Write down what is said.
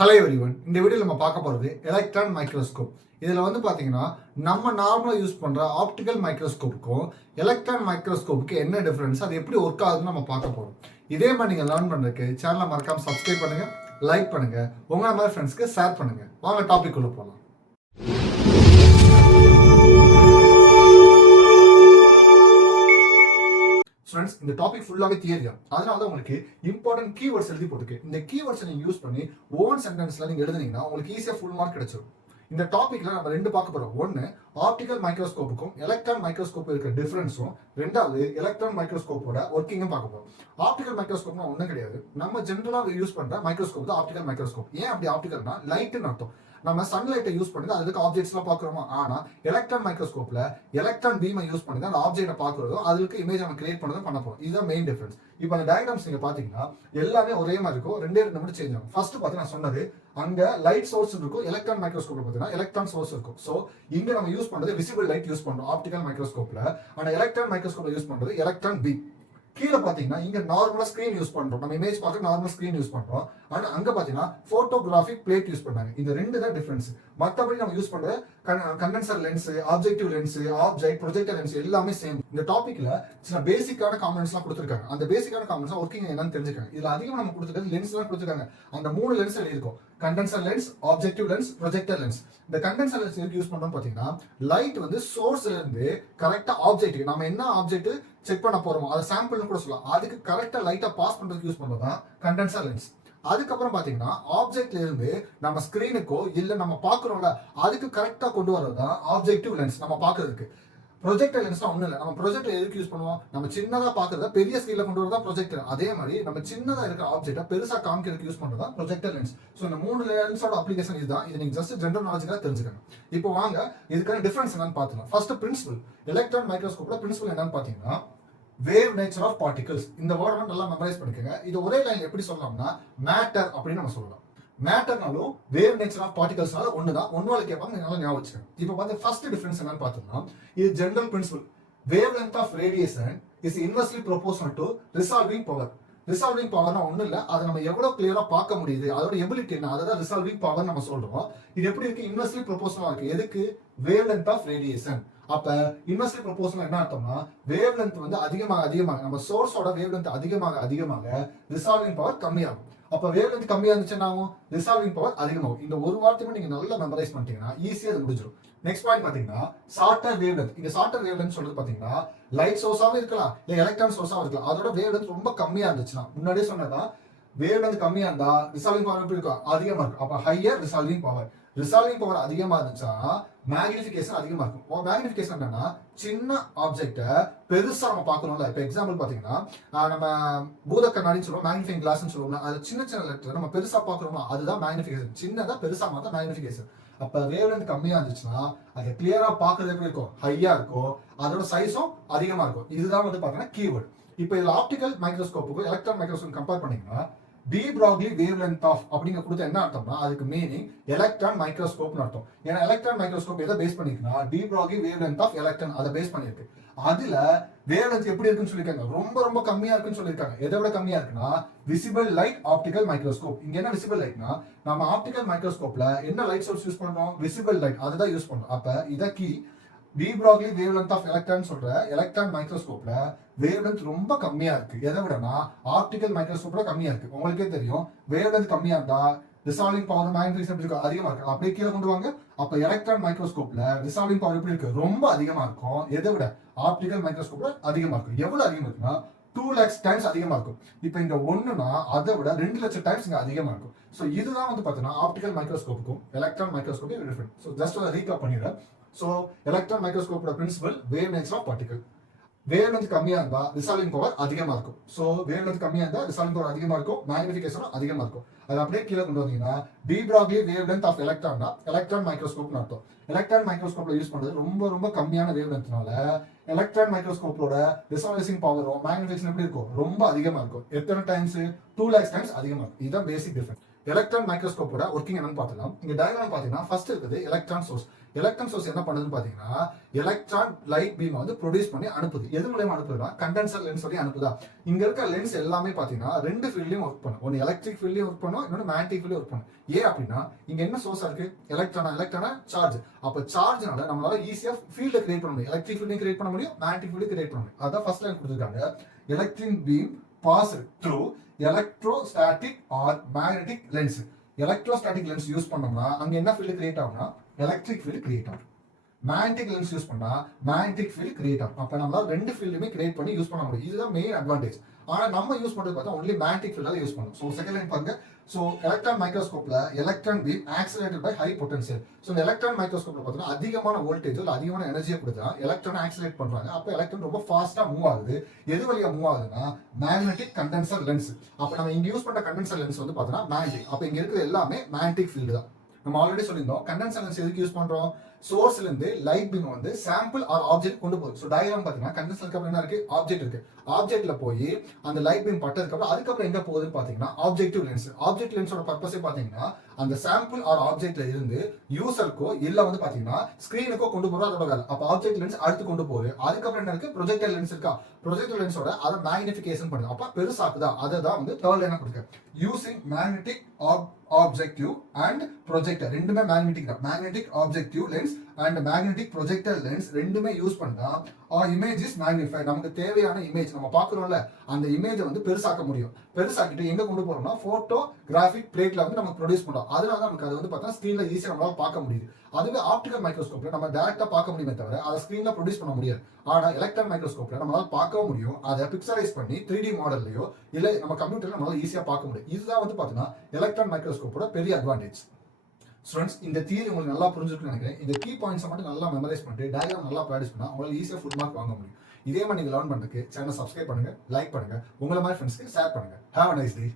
Hello everyone, இந்த வீடியோவில் நம்ம பார்க்க போகிறது எலக்ட்ரான் மைக்ரோஸ்கோப். இதில் வந்து பார்த்தீங்கன்னா நம்ம நார்மலாக யூஸ் பண்ணுற ஆப்டிக்கல் மைக்ரோஸ்கோப்புக்கும் எலக்ட்ரான் மைக்ரோஸ்கோப்புக்கு என்ன டிஃப்ரென்ஸ், அது எப்படி ஒர்க் ஆகுதுன்னு நம்ம பார்க்க போகிறோம். இதே மாதிரி நீங்கள் லேர்ன் பண்ணுறதுக்கு சேனலை மறக்காமல் சப்ஸ்கிரைப் பண்ணுங்கள், லைக் பண்ணுங்கள், உங்களை மாதிரி ஃப்ரெண்ட்ஸ்க்கு ஷேர் பண்ணுங்கள். வாங்க டாபிக் உள்ள போகலாம். ஃப்ரெண்ட்ஸ், இந்த டாபிக் ஃபுல்லாகவே தியரியா, அதனால தான் உங்களுக்கு இம்பார்ட்டன்ட் கீவேர்ட்ஸ் எழுதி போட்டுருக்கு. இந்த கீவேர்ட்ஸை நீங்கள் யூஸ் பண்ணி ஓன் சென்டென்ஸ்ல நீங்கள் எழுதுனீங்கன்னா உங்களுக்கு ஈஸியாக ஃபுல் மார்க் கிடைச்சிடும். இந்த டாபிக்ல நம்ம ரெண்டு பார்க்க போறோம். ஒன்று ஆப்டிக்கல் மைக்ரோஸ்கோப்புக்கும் எலக்ட்ரான் மைக்ரோஸ்கோப் இருக்கிற டிஃபரன்ஸும், ரெண்டாவது எலக்ட்ரான் மைக்ரோஸ்கோப்போட ஒர்க்கிங்கும் பார்க்க போறோம். ஆப்டிக்கல் மைக்ரோஸ்கோப்னா ஒன்றும் கிடையாது, நம்ம ஜென்ரலாக யூஸ் பண்ற மைக்ரோஸ்கோப் தான் ஆப்டிக்கல் மைக்ரோஸ்கோப். ஏன் அப்படி ஆப்டிக்கல்னா லைட்னு அர்த்தம். நம்ம சன்லைட்டை யூஸ் பண்ணி தான் அதுக்கு ஆப்ஜெக்ட்ஸ்லாம் பார்க்குறோமா. ஆனால் எலக்ட்ரான் மைக்ரோஸ்கோப்ல எலக்ட்ரான் பீமை யூஸ் பண்ணி தான் அந்த ஆப்ஜெக்டை பார்க்குறதும் அதுக்கு இமேஜ் நம்ம கிரியேட் பண்ணதும் பண்ண போகிறோம். இதுதான் மெயின் டிஃபரன்ஸ். இப்போ அந்த டயக்ராம்ஸ் நீங்கள் பார்த்தீங்கன்னா எல்லாமே ஒரே மாதிரி இருக்கும், ரெண்டு மட்டும் சேஞ்ச் ஆகும். ஃபர்ஸ்ட் பார்த்து நான் சொன்னது அங்கே லைட் சோர்ஸ் இருக்கும், எலக்ட்ரான் மைக்ரோஸ்கோப்ல பார்த்தீங்கன்னா எலக்ட்ரான் சோர்ஸ் இருக்கும். ஸோ இங்கே நம்ம யூஸ் பண்ணுறது விசிபிள் லைட் யூஸ் பண்ணுறோம் ஆப்டிக்கல் மைக்ரோஸ்கோப்ல. ஆனால் எலக்ட்ரான் மைக்ரோஸ்கோப்ல யூஸ் பண்ணுறது எலக்ட்ரான் பீம். கீழே பார்த்தீங்கன்னா இங்க நார்மலா ஸ்கிரீன் யூஸ் பண்றோம், நம்ம இமேஜ் பார்க்க நார்மல் ஸ்கிரீன் யூஸ் பண்றோம். ஆனா அங்க பாத்தீங்கன்னா போட்டோகிராஃபிக் பிளேட் யூஸ் பண்ணாங்க. இந்த ரெண்டு தான் டிஃபரன்ஸ். மற்றபடி நம்ம யூஸ் பண்ற condenser lens, objective lens, object projector lens எல்லாமே சேம். இந்த டாபிக்ல சில பேசிக்கான காம்பனன்ட்ஸ்லாம் கொடுத்துருக்காங்க. அந்த பேசிக்கான காம்பனன்ஸ் ஒர்க்கிங் என்னன்னு தெரிஞ்சுக்காங்க. இதுல அதிகமாக நம்ம கொடுத்துருக்கிறது லென்ஸ் தான் கொடுத்துருக்காங்க. அந்த 3 லென்ஸ் இருக்கும்: condenser lens, objective lens, projector lens. இந்த கண்டென்சர் லென்ஸ் எதுக்கு யூஸ் பண்றோம் பாத்தீங்கன்னா, லைட் வந்து சோர்ஸ்ல இருந்து கரெக்டா ஆப்ஜெக்ட், நம்ம என்ன ஆப்ஜெக்ட் செக் பண்ண போறோமோ அதை சாம்பிள்னு கூட சொல்லலாம், அதுக்கு கரெக்டா லைட்டா பாஸ் பண்றதுக்கு யூஸ் பண்றது தான் கண்டென்சர் லென்ஸ். அதுக்கப்புறம் பாத்தீங்கன்னா ஆப்ஜெக்ட்ல இருந்து நம்ம ஸ்கிரீனுக்கோ இல்ல நம்ம பாக்குறோம்ல அதுக்கு கரெக்டா கொண்டு வரது தான் ஆப்ஜெக்டிவ் லென்ஸ் நம்ம பாக்குறதுக்கு. ப்ரொஜெக்டர் லென்ஸ் ஒன்றும் இல்லை, நம்ம ப்ரொஜெக்டர் எதுக்கு யூஸ் பண்ணுவோம், நம்ம சின்னதாக பார்க்குறத பெரிய ஸ்க்ரீனில் கொண்டு வரதான் ப்ரொஜெக்டர். அதே மாதிரி நம்ம சின்னதாக இருக்கிற ஆப்ஜெக்டை பெருசாக காமிக்கிறதுக்கு யூஸ் பண்ணுறது தான் ப்ரொஜெக்டர் லென்ஸ். ஸோ இந்த 3 லென்ஸோட அப்ளிகேஷன் இதுதான். இது நீங்கள் ஜஸ்ட் ஜென்ரல் நாலேஜுக்காக தெரிஞ்சுக்கணும். இப்போ வாங்க இதுக்கான டிஃபரன்ஸ் என்னன்னு பார்த்துக்கலாம். ஃபர்ஸ்ட் பிரின்சிபல், எலக்ட்ரான் மைக்ரோஸ்கோப்ல பிரின்சிபல் என்னன்னு பார்த்தீங்கன்னா வேவ் நேச்சர் ஆஃப் பார்ட்டிகல்ஸ். இந்த வேர்டை நல்லா மெமரைஸ் பண்ணிக்கோங்க. இது ஒரே லைன் எப்படி சொல்லலாம்னா மேட்டர் அப்படின்னு நம்ம சொல்லலாம். மேட்டர்னாலும் வேவ் நேச்சர் ஆஃப் பார்ட்டிகல்ஸ்னால ஒண்ணுதான். ஒன்னு கேட்பாங்க, நல்லா ஞாபகம் வச்சுக்கோங்க. இப்போ பார்த்து ஃபர்ஸ்ட் டிஃபரன்ஸ் என்னன்னு பார்த்தோம்னா இது general principle. wavelength of radiation is inversely proportional to resolving power. Resolving பவர்னா ஒன்றும் இல்லை, அதை நம்ம எவ்வளோ கிளியரா பார்க்க முடியுது, அதோட எபிலிட்டி என்ன, அதை தான் ரிசால்விங் பவர் நம்ம சொல்றோம். இது எப்படி இருக்கு, இன்வெர்ஸ்லி ப்ரொபோஷனலா இருக்கு. எதுக்கு? Wavelength of radiation. அப்ப இன்வெர்ஸ்லி ப்ரொபோஷனல் என்ன அர்த்தம்னா வேவ்லென்த் வந்து அதிகமாக நம்ம சோர்ஸோட வேவ்லென்த் அதிகமாக ரிசால்விங் பவர் கம்மியாகும். அப்ப வேவ்லென்த் கம்மியா இருந்துச்சுன்னா ரிசால்விங் பவர் அதிகமாகும். இந்த ஒரு வார்த்தையும் நீங்க நல்லா மெமரைஸ் பண்ணிட்டீங்கன்னா ஈஸியா அது முடிஞ்சிடும். நெக்ஸ்ட் பாயிண்ட் பாத்தீங்கன்னா ஷார்ட்டர் வேவ்லென்த். இந்த ஷார்ட்டர் வேவ்லென்த் சொல்றது பாத்தீங்கன்னா லைட் சோர்ஸாவும் இருக்கலாம் இல்ல எலக்ட்ரான் சோர்ஸாவும் இருக்கலாம். அதோட வேவ்லென்த் ரொம்ப கம்மியா இருந்துச்சுன்னா, முன்னாடியே சொன்னதான் வேவ்லென்த் கம்மியா இருந்தா ரிசால்விங் பவர் எப்படி இருக்கும், அதிகமா இருக்கும். அப்ப higher resolving power. Resolving power அதிகமா இருந்துச்சுன்னா மேக்னிஃபிகேஷன் அதிகமா இருக்கும். மேக்னிஃபிகேஷன் என்னன்னா சின்ன ஆப்ஜெக்ட பெருசா நம்ம பார்க்கணும்ல. இப்போ எக்ஸாம்பிள் பாத்தீங்கன்னா நம்ம பூத கண்ணாடின்னு சொல்லுவோம், மேக்னிஃபைங் கிளாஸ்னு சொல்லுவோம்ல. அது சின்ன லெட்டர் நம்ம பெருசா பார்க்கணும்னா அதுதான் மேக்னிஃபிகேஷன். சின்னதா பெருசா மாத்தா மேக்னிஃபிகேஷன். அப்ப வேவ்லென்த் கம்மியா இருந்துச்சுன்னா அது கிளியரா பார்க்கறது எப்படி இருக்கும், ஹையா இருக்கும், அதோட சைஸும் அதிகமா இருக்கும். இதுதான் வந்து பாத்தீங்கன்னா கீவேர்ட். இப்போ இதுல ஆப்டிக்கல் மைக்ரோஸ்கோப்புக்கும் எலக்ட்ரான் மைக்ரோஸ்கோப் கம்பேர் பண்ணீங்கன்னா டி ப்ராக்லி வேவ்லென்த் ஆஃப் அப்படிங்க கொடுத்த என்ன அர்த்தம்னா அதுக்கு மீனிங் எலக்ட்ரான் மைக்ரோஸ்கோப்னு அர்த்தம். ஏன்னா எலக்ட்ரான் மைக்ரோஸ்கோப் எதை பேஸ் பண்ணிருக்குன்னா de Broglie wavelength of electron அதை பேஸ் பண்ணிருக்கு. அதுல வேவ்லென்த் எப்படி இருக்குன்னு சொல்லியிருக்காங்க, ரொம்ப கம்மியா இருக்குன்னு சொல்லியிருக்காங்க. எதை விட கம்மியா இருக்குன்னா விசிபிள் லைட் ஆப்டிக்கல் மைக்ரோஸ்கோப். இங்க என்ன விசிபிள் லைட்னா நம்ம ஆப்டிக்கல் மைக்ரோஸ்கோப்ல என்ன லைட் சோர்ஸ் யூஸ் பண்றோம், விசிபிள் லைட், அதுதான் யூஸ் பண்றோம். அப்ப இத கீ de Broglie wavelength of electron சொல்ற எலக்ட்ரான் மைக்ரோஸ்கோப்ல வேவ்லென்த் ரொம்ப கம்மியா இருக்கு. எதை விடனா ஆப்டிக்கல் மைக்ரோஸ்கோப்ல கம்மியா இருக்கு. உங்களுக்கே தெரியும் வேவ்லென்த் கம்மியா இருந்தா ரிசால்விங் பவர் மேக்னிஃபிகேஷன் அதிகமா இருக்கு. அப்படியே கீழே கொண்டு வாங்க. அப்ப எலக்ட்ரான் மைக்ரோஸ்கோப்ல ரிசால்விங் பவர் எப்படி இருக்கு, ரொம்ப அதிகமா இருக்கும். எதை விட ஆப்டிக்கல் மைக்ரோஸ்கோப்ல அதிகமா இருக்கும். எவ்வளவு அதிகமா இருக்குன்னா 2 lakhs டைம்ஸ் அதிகமா இருக்கும். இப்போ இங்க ஒண்ணுனா அதை விட 2 லட்சம் டைம்ஸ் இங்க அதிகமா இருக்கும். ஸோ இதுதான் வந்து பாத்தீங்கன்னா ஆப்டிக்கல் மைக்ரோஸ்கோப்புக்கும் எலக்ட்ரான் மைக்ரோஸ்கோப்புக்கும் டிஃபரெண்ட். ஸோ ஜஸ்ட் ஒரு ரீகாப் பண்ணிடுறேன். ஸோ எலக்ட்ரான் மைக்ரோஸ்கோப்போட principle wave nature of particle. Wavelength கம்மியா இருந்தா ரிசால்விங் பவர் அதிகமா இருக்கும். ஸோ வேவ்லென்த் கம்மியா இருந்தா ரிசால்விங் பவர் அதிகமா இருக்கும், மேக்னிஃபிகேஷனும் அதிகமா இருக்கும். அது அப்படியே கீழே கொண்டு வந்தீங்கன்னா de Broglie wavelength of electron தான் எலக்ட்ரான் மைக்ரோஸ்கோப்னு அர்த்தம். எலக்ட்ரான் மைக்ரோஸ்கோப்ல யூஸ் பண்றது ரொம்ப கம்மியான வேவ்லென்த்னால எலக்ட்ரான் மைக்ரோஸ்கோப்போட ரிசால்விங் பவரும் மேக்னிஃபிகேஷன் எப்படி இருக்கும், ரொம்ப அதிகமா இருக்கும். எத்தனை டைம்ஸ், 2 lakhs டைம்ஸ் அதிகமா இருக்கும். இதுதான் பேசிக் டிஃபரன்ஸ். எலக்ட்ரான் மைக்ரோஸ்கோப்போட ஒர்க்கிங் என்னன்னு பார்த்துக்கலாம். இங்க டயக்ராம் பாத்தீங்கன்னா ஃபர்ஸ்ட் இருக்குது எலக்ட்ரான் சோர்ஸ். எலக்ட்ரான் சோர்ஸ் என்ன பண்ணுதுன்னு பாத்தீங்கன்னா எலக்ட்ரான் லைட் பீம் வந்து ப்ரொடியூஸ் பண்ணி அனுப்புது. எது மூலமா அனுப்புதுன்னா கண்டென்சர் லென்ஸ் வழி அனுப்புதா. இங்க இருக்க லென்ஸ் எல்லாமே பாத்தீங்கன்னா ரெண்டு ஃபீல்ட்லயும் ஒர்க் பண்ணும். ஒன்னு எலக்ட்ரிக் ஃபீல்ட்லயும் ஒர்க் பண்ணும், இன்னொன்னு மேக்னெட்டிக் ஃபீல்ட்லயும் ஒர்க் பண்ணும். ஏன் அப்படின்னா இங்க என்ன சோர்ஸா இருக்கு? எலக்ட்ரானா சார்ஜ். அப்ப சார்ஜ்னால நம்மளால ஈஸியா ஃபீல்ட கிரியேட் பண்ண முடியும். எலக்ட்ரிக் ஃபீல்டையும் கிரியேட் பண்ண முடியும், மேக்னெட்டிக் ஃபீல்டையும் கிரியேட் பண்ண முடியும். அதான் ஃபர்ஸ்ட் லைன் கொடுத்துருக்காங்க. Electric beam pass through electrostatic or magnetic lens. Electrostatic lens use பண்ணோம்னா அங்க என்ன ஃபீல்டு கிரியேட் ஆகும்னா எலக்ட்ரிக் ஃபீல்டு கிரியேட் ஆகும். மேக்னெட்டிக் லென்ஸ் யூஸ் பண்ணா மேக்னெட்டிக் ஃபீல்டு கிரியேட் ஆகும். அப்ப நம்மளால ரெண்டு ஃபீல்டுமே கிரியேட் பண்ணி யூஸ் பண்ண முடியும். இதுதான் மெயின் அட்வான்டேஜ். ஆனா நம்ம யூஸ் பண்றது பார்த்தா ஒன்லி மேக்னெட்டிக் ஃபீல்டால யூஸ் பண்ணும். ஸோ செகண்ட் லைன் பாருங்க. ஸோ எலக்ட்ரான் மைக்ரோஸ்கோப்ல electron beam accelerated by high potential. So இந்த எலக்ட்ரான் மைக்ரோஸ்கோப்ல பார்த்தீங்கன்னா அதிகமான வோல்டேஜ் இல்லை அதிகமான எனர்ஜியை கொடுத்தா எலக்ட்ரான் ஆக்சிலேட் பண்றாங்க. அப்போ எலக்ட்ரான் ரொம்ப ஃபாஸ்டா மூவ் ஆகுது. எது வழியா மூவ் ஆகுதுன்னா மேக்னெட்டிக் கண்டென்சர் லென்ஸ். அப்போ நம்ம இங்க யூஸ் பண்ற கண்டென்சர் லென்ஸ் வந்து பார்த்தீங்கன்னா மேக்னெட்டிக். அப்போ இங்க இருக்கிறது எல்லாமே மேக்னெட்டிக் ஃபீல்டு தான். நம்ம ஆல்ரெடி சொல்லியிருந்தோம் கண்டென்சர் லென்ஸ் எதுக்கு யூஸ் பண்றோம்? சோர்ஸ்ல இருந்து லைட் பீம் வந்து சாம்பிள் ஆர் ஆப்ஜெக்ட் கொண்டு போகுது. ஸோ டயக்ராம் பாத்தீங்கன்னா கண்டென்சருக்கு அப்புறம் என்ன இருக்கு? ஆப்ஜெக்ட் இருக்கு. ஆப்ஜெக்ட்ல போய் அந்த லைட் பீம் பட்டதுக்கு அப்புறம் அதுக்கப்புறம் எங்க போகுதுன்னு பாத்தீங்கன்னா ஆப்ஜெக்டிவ் லென்ஸ். ஆப்ஜெக்ட் லென்ஸோட பர்பஸே பாத்தீங்கன்னா அந்த சாம்பிள் ஆர் ஆப்ஜெக்ட்ல இருந்து யூசருக்கோ இல்ல வந்து பாத்தீங்கன்னா ஸ்கிரீனுக்கோ கொண்டு போறோம் அதோட வேலை. அப்ப ஆப்ஜெக்ட் லென்ஸ் அடுத்து கொண்டு போகுது. அதுக்கப்புறம் என்ன இருக்கு? ப்ரொஜெக்டர் லென்ஸ் இருக்கா? ப்ரொஜெக்டர் லென்ஸோட அதை மேக்னிஃபிகேஷன் பண்ணுது. அப்ப பெருசாக்குதா? அதை தான் வந்து தேர்ட் லைனா கொடுக்க. Using magnetic objective and projector ரெண்டுமே மேக்னெட்டிக் தான். Magnetic objective lens and magnetic projector lens ரெண்டுமே யூஸ் பண்ணா இமேஜ் இஸ் மேக்னிஃபைட். நமக்கு தேவையான இமேஜ் நம்ம பார்க்குறோம்ல அந்த இமேஜை வந்து பெருசாக்க முடியும். பெருசாக்கிட்டு எங்க கொண்டு போறோம்னா போட்டோகிராஃபிக் பிளேட்ல வந்து நமக்கு ப்ரொடியூஸ் பண்றோம். அதனால தான் நமக்கு அது வந்து பார்த்தா ஸ்கிரீன்ல ஈஸியா நம்மளால பார்க்க முடியுது. அதுவே ஆப்டிகல் மைக்ரோஸ்கோப்ல நம்ம டேரக்டா பார்க்க முடியுமே தவிர அதை ஸ்கிரீன்ல ப்ரொடியூஸ் பண்ண முடியாது. ஆனா எலக்ட்ரான் மைக்ரோஸ்கோப்ல நம்மளால பார்க்கவும் முடியும். அதை பிக்சரைஸ் பண்ணி 3D மாடல்லையோ இல்ல நம்ம கம்ப்யூட்டர்ல நம்மளால ஈஸியா பார்க்க முடியும். இதுதான் வந்து பார்த்தீங்கன்னா எலக்ட்ரான் மைக்ரோஸ்கோப்போட பெரிய அட்வான்டேஜ். ஸ்டூடெண்ட்ஸ் இந்த தியரி உங்களுக்கு நல்லா புரிஞ்சிருக்குன்னு நினைக்கிறேன். இந்த கீ பாயிண்ட்ஸை மட்டும் நல்லா மெமரைஸ் பண்ணிட்டு டயக்ராம் நல்லா ப்ராக்டிஸ் பண்ணா உங்களால ஈஸியாக ஃபுல் மார்க் வாங்க முடியும். இதே மாதிரி நீங்கள் லேர்ன் பண்ணுறதுக்கு சேனல் சப்ஸ்கிரைப் பண்ணுங்க, லைக் பண்ணுங்க, உங்களை மாதிரி ஃப்ரெண்ட்ஸ்க்கு ஷேர் பண்ணுங்க. Have a nice day.